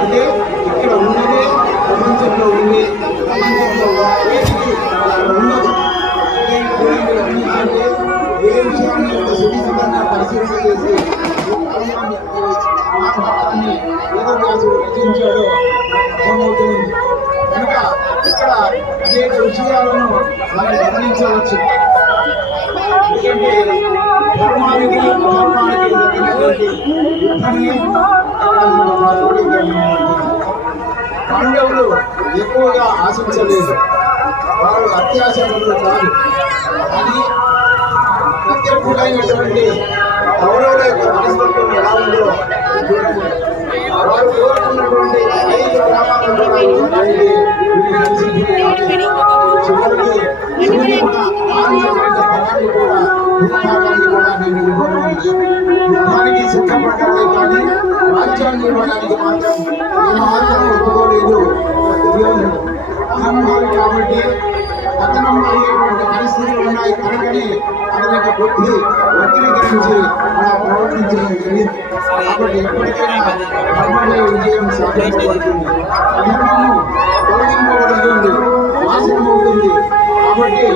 అంటే ఇక్కడ ఉన్నదే ప్రపంచంలో ఉంది, ప్రపంచంలో ఏది ఉండదు. అంటే ఏ విషయాన్ని యొక్క సునిశ్చితంగా పరిశీలన చేసి వేదవ్యాసుడు రచించాడో అర్థమవుతుంది. కనుక ఇక్కడ అనేక విషయాలను మనం గమనించవచ్చు. ఎందుకంటే ధర్మానికి అధర్మానికి జరిగినటువంటి యుద్ధమే పాండవులు ఎక్కువగా ఆశించలేదు, వారు అత్యాశలు కాదు. కానీ ప్రత్యర్థులైనటువంటి కౌరవుల యొక్క మనస్తత్వం ఎలా ఉందో చూడండి. వారు కోరుకున్నటువంటి 5 గ్రామాలను కూడా చివరికి కూడా ఆడినటువంటి స్థలాన్ని కూడా భూభాగాన్ని కూడా నేను యుద్ధానికి సిద్ధపడ్డాడే కానీ రాజ్యాన్ని ఇవ్వడానికి మాత్రం ఏమాత్రం ఒప్పుకోలేదు దుర్యోధనుడు. అహంభావి కాబట్టి పతనమయ్యేటువంటి పరిస్థితులు ఉన్నాయి కనుకనే అతని యొక్క బుద్ధి వక్రీకరించి అలా ప్రవర్తించడం జరిగింది. కాబట్టి ఎప్పటికైనా ధర్మమే విజయం సాధించబడుతుంది, అధర్మము తొలగింపబడుతుంది, నాశనం అవుతుంది. కాబట్టి